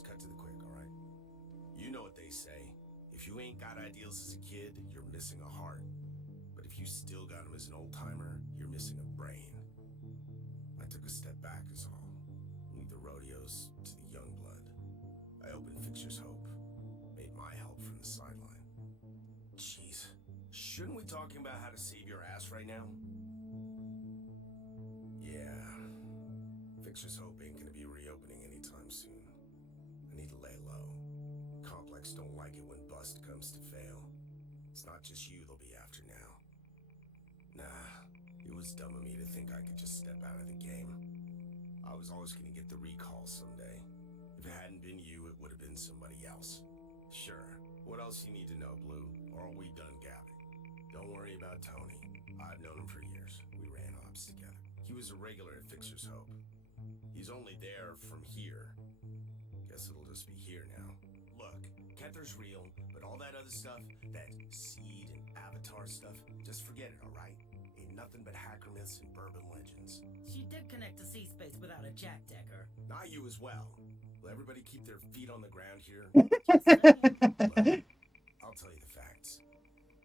just cut to the quick, all right? You know what they say. If you ain't got ideals as a kid, you're missing a heart. But if you still got them as an old-timer, you're missing a brain. I took a step back is all. Leave the rodeos to the young blood. I opened Fixer's Hope. Made my help from the sideline. Jeez. Shouldn't we talking about how to save your ass right now? Yeah. Fixer's Hope ain't gonna be reopening anytime soon. I need to lay low. Complex don't like it when bust comes to fail. It's not just you they'll be after now. Nah, it was dumb of me to think I could just step out of the game. I was always gonna get the recall someday. If it hadn't been you, it would have been somebody else. Sure, what else you need to know, Blue? Or are we done gabbing? Don't worry about Tony. I've known him for years. We ran ops together. He was a regular at Fixer's Hope. He's only there from here. Guess it'll just be here now. Look, Kether's real, but all that other stuff, that seed and avatar stuff, just forget it, alright? Ain't nothing but hacker myths and bourbon legends. She did connect to C-Space without a jack decker. Not you as well. Will everybody keep their feet on the ground here? Look, I'll tell you the facts.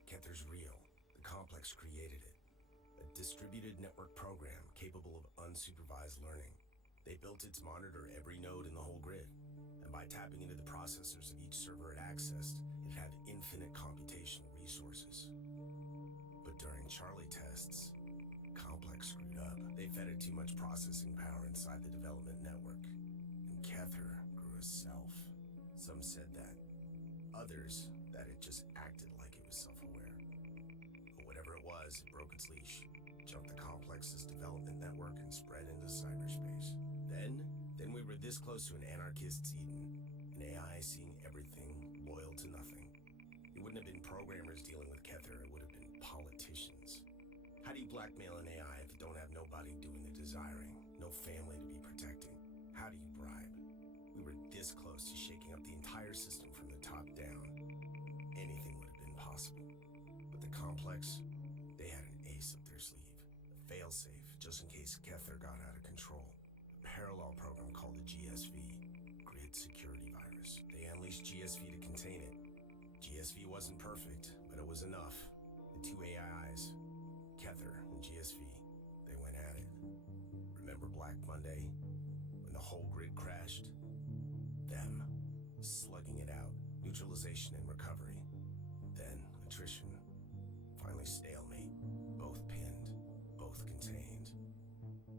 Kether's real. The Complex created it. A distributed network program capable of unsupervised learning. They built it to monitor every node in the whole grid. And by tapping into the processors of each server it accessed, it had infinite computational resources. But during Charlie tests, Complex screwed up. They fed it too much processing power inside the development network. And Kether grew a self. Some said that. Others, that it just acted like it was self-aware. But whatever it was, it broke its leash, jumped the Complex's development network, and spread into cyberspace. Then we were this close to an anarchist's Eden, an AI seeing everything, loyal to nothing. It wouldn't have been programmers dealing with Kether, it would have been politicians. How do you blackmail an AI if you don't have nobody doing the desiring, no family to be protecting? How do you bribe? We were this close to shaking up the entire system from the top down. Anything would have been possible. But the Complex, they had an ace up their sleeve. A failsafe, just in case Kether got out of control. Parallel program called the GSV, Grid Security Virus. They unleashed GSV to contain it. GSV wasn't perfect, but it was enough. The two AIs, Kether and GSV, they went at it. Remember Black Monday, when the whole grid crashed? Them, slugging it out, neutralization and recovery. Then attrition, finally stalemate, both pinned, both contained.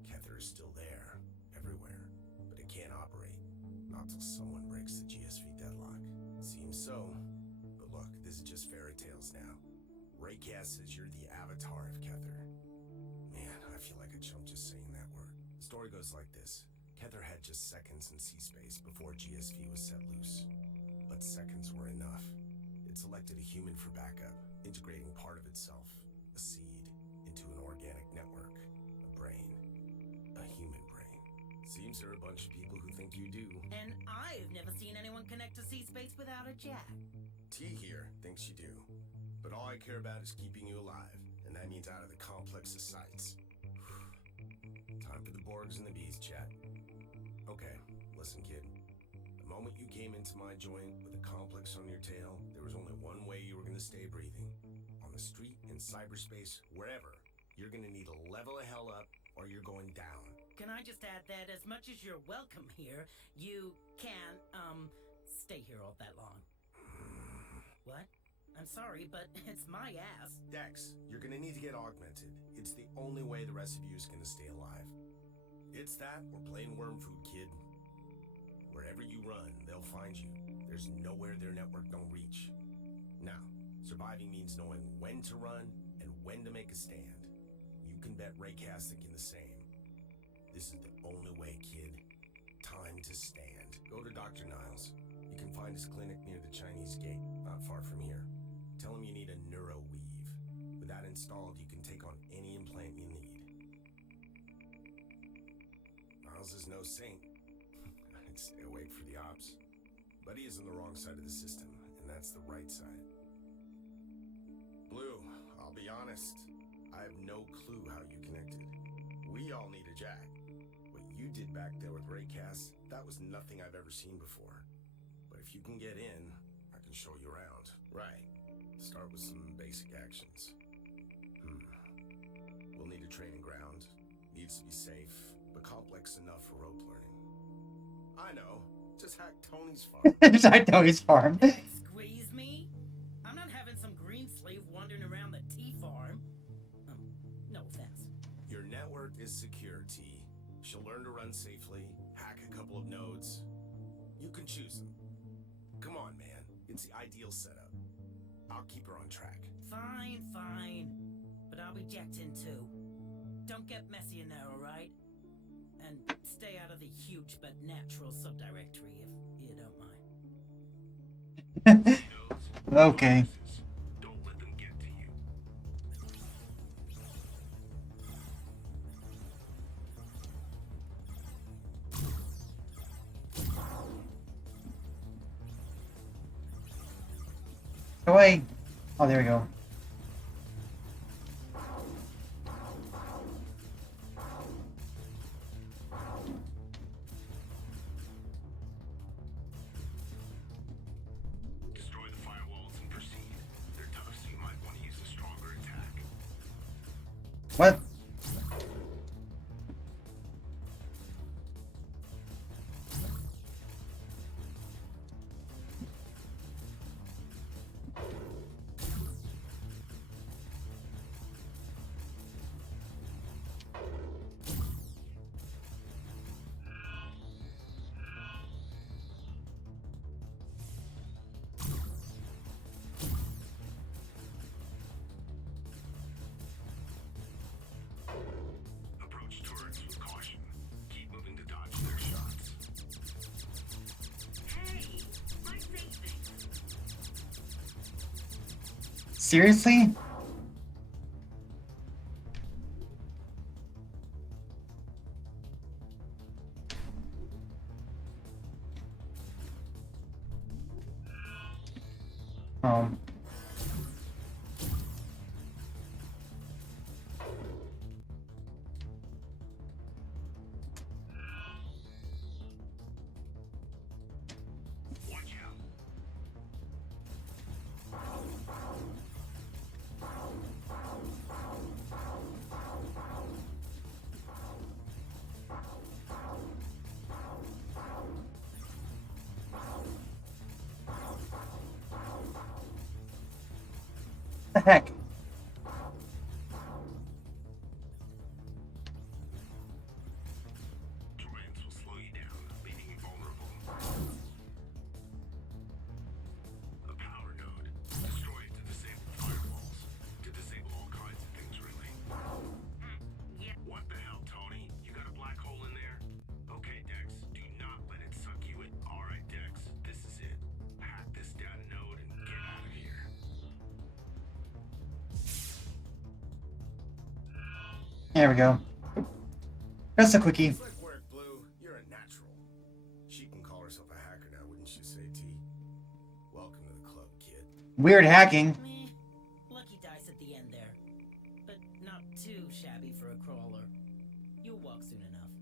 Kether is still there, everywhere, but it can't operate, not till someone breaks the GSV deadlock. Seems so, but look, this is just fairy tales now. Raycast says you're the avatar of Kether. Man, I feel like a chump just saying that word. The story goes like this. Kether had just seconds in C-Space before GSV was set loose. But seconds were enough. It selected a human for backup, integrating part of itself, a seed, into an organic network, a brain, a human brain. Seems there are a bunch of people who think you do. and I've never seen anyone connect to C-Space without a jack. T here thinks you do. But all I care about is keeping you alive, and that means out of the Complex's sights. Time for the Borgs and the bees, chat. Okay, listen, kid. The moment you came into my joint with a Complex on your tail, there was only one way you were gonna stay breathing. On the street, in cyberspace, wherever, you're gonna need to level the hell up, or you're going down. Can I just add that as much as you're welcome here, you can't, stay here all that long. What? I'm sorry, but it's my ass. Dex, you're gonna need to get augmented. It's the only way the rest of you is gonna stay alive. It's that or plain worm food, kid. Wherever you run, they'll find you. There's nowhere their network don't reach. Now, surviving means knowing when to run and when to make a stand. You can bet Raycast thinking the same. This is the only way, kid. Time to stand. Go to Dr. Niles. You can find his clinic near the Chinese gate, not far from here. Tell him you need a neuro weave. With that installed, you can take on any implant you need. Niles is no saint. I'd stay awake for the ops. But he is on the wrong side of the system, and that's the right side. Blue, I'll be honest. I have no clue how you connected. We all need a jack. What you did back there with Raycast, that was nothing I've ever seen before. But if you can get in, I can show you around. Right. Start with some basic actions. We'll need a training ground. Needs to be safe, but complex enough for rope learning. I know. Just hack Tony's farm. Just hack Tony's farm. Squeeze me? I'm not having some green slave wandering around the tea farm. No offense. Your network is secure, T. She'll learn to run safely, hack a couple of nodes. You can choose them. Come on, man. It's the ideal setup. I'll keep her on track. Fine. But I'll be jacked in too. Don't get messy in there, alright? And stay out of the huge but natural subdirectory if you don't mind. Okay. Don't let them get to you. Away. Oh, there we go. Destroy the firewalls and proceed. They're tough, so you might want to use a stronger attack. What? Approach turrets with caution. Keep moving to dodge their shots. Hey, my safety. Seriously? Um. Watch out. The heck? Turrets will slow you down, leaving you vulnerable. A power node. Destroy it to disable firewalls. To disable all kinds of things, really. Yeah. What the hell, Tony? You got a black hole in there? Okay, Dex. Do not let it suck you in. Alright, Dex. This is it. Hack this data node and get out of here. There we go. Just a quickie. Slick work, Blue. You're a natural. She can call herself a hacker now, wouldn't you say, T? Welcome to the club, kid. Weird hacking. Meh. Lucky dice at the end there. But not too shabby for a crawler. You'll walk soon enough.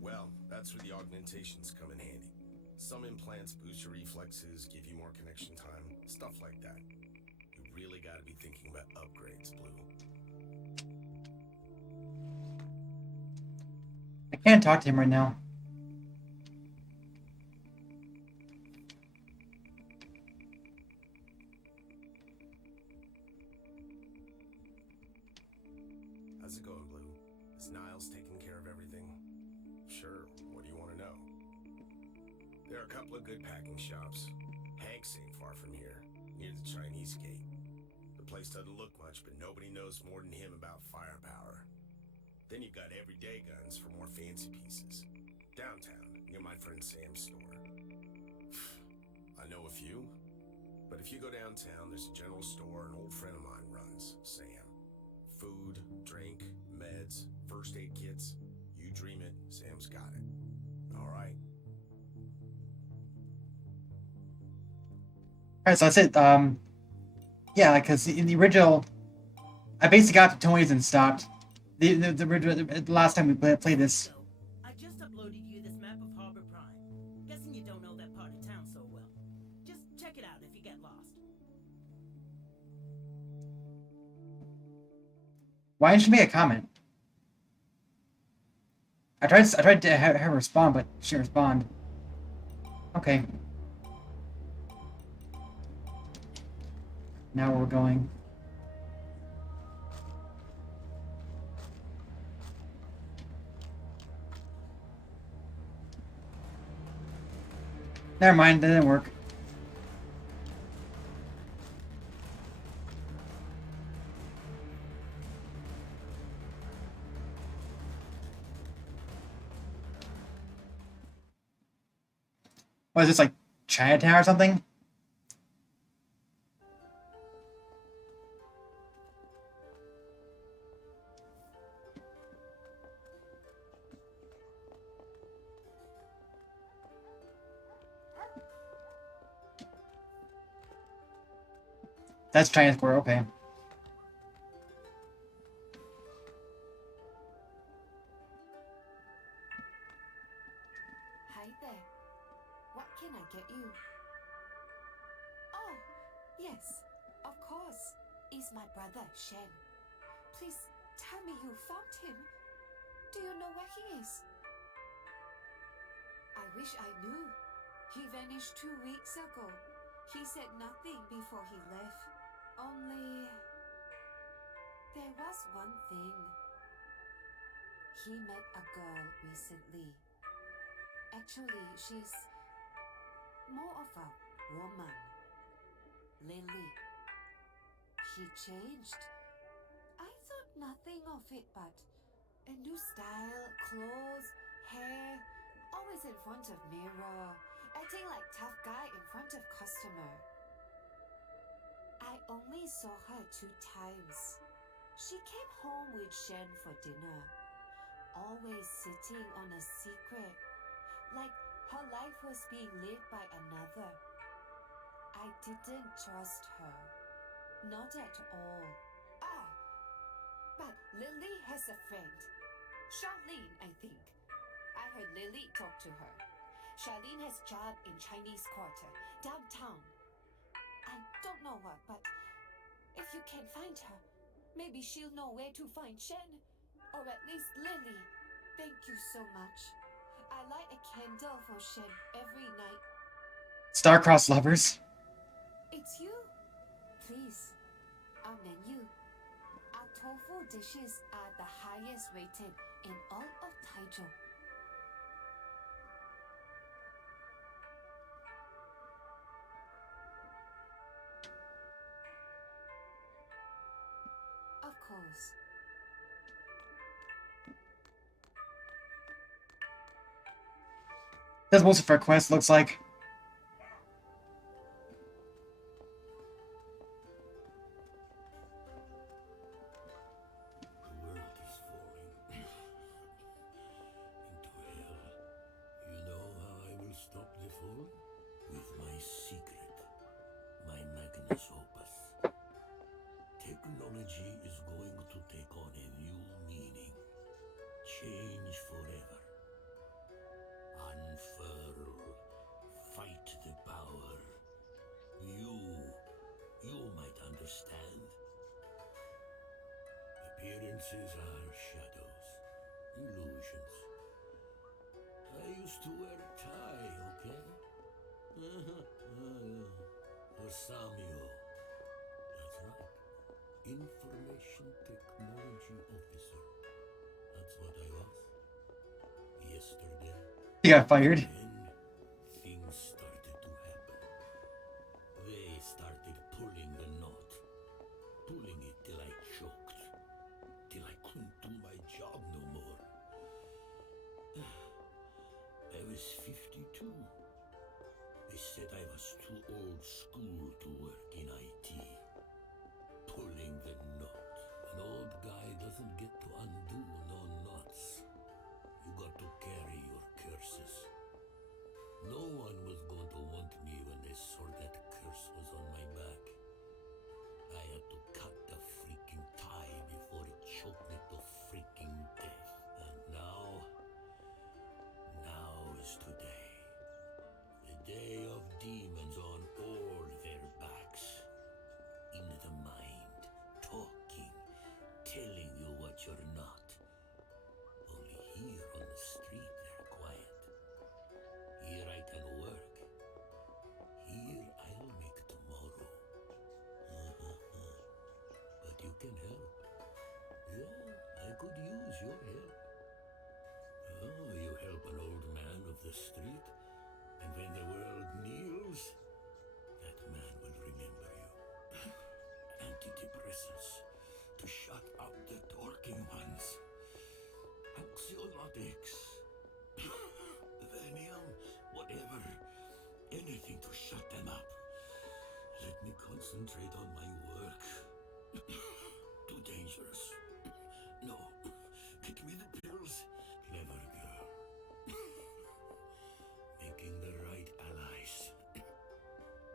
Well, that's where the augmentations come in handy. Some implants boost your reflexes, give you more connection time, stuff like that. You really gotta be thinking about upgrades, Blue. I can't talk to him right now. How's it going, Blue? Is Niles taking care of everything? Sure, what do you want to know? There are a couple of good packing shops. Hank's ain't far from here, near the Chinese gate. The place doesn't look much, but nobody knows more than him about firepower. Then you've got everyday guns for more fancy pieces. Downtown, near my friend Sam's store. I know a few, but if you go downtown, there's a general store an old friend of mine runs, Sam. Food, drink, meds, first aid kits. You dream it, Sam's got it. All right. Alright, so that's it. Yeah, because in the original, I basically got to Tony's and stopped. The last time we played this. Why didn't she make a comment? I tried to have her respond, but she didn't respond. Okay. Now we're going. Never mind, that didn't work. What is this, like Chinatown or something? That's China Square, okay. Hi there. What can I get you? Oh, yes, of course. It's my brother, Shen. Please tell me you found him. Do you know where he is? I wish I knew. He vanished 2 weeks ago. He said nothing before he left. Only... there was one thing. He met a girl recently. Actually, she's more of a woman. Lily. She changed. I thought nothing of it, but a new style, clothes, hair, always in front of mirror, acting like tough guy in front of customer. I only saw her 2 times. She came home with Shen for dinner, always sitting on a secret, like her life was being lived by another. I didn't trust her, not at all. Ah, but Lily has a friend, Charlene, I think. I heard Lily talk to her. Charlene has job in Chinese Quarter, downtown. I don't know what, but if you can find her, maybe she'll know where to find Shen, or at least Lily. Thank you so much. I light a candle for Shen every night. Star-crossed lovers. It's you. Please, our menu. Our tofu dishes are the highest rated in all of Taijo. Of course. That's most of our quest, looks like. The world is falling into hell. You know how I will stop the fall? With my secret, my magnus opus. Technology is going to take on a new meaning. Change forever. Unfurl. Fight the power. You might understand. Appearances are shadows, illusions. I used to wear a tie, okay? For Samuel. That's right. Information technology officer. That's what I was. Yesterday. He got fired. Then things started to happen. They started pulling the knot. Pulling it till I choked. Till I couldn't do my job no more. I was 52. They said I was too old school to work in IT. Pulling the knot. An old guy doesn't get to undo no knots. You got to carry your curses. No one was going to want me when they saw that curse was on my back. I had to cut the freaking tie before it choked me to freaking death. And now is today. The day of demons on all their backs. can help. Yeah, I could use your help. Oh, you help an old man of the street, and when the world kneels, that man will remember you. Antidepressants.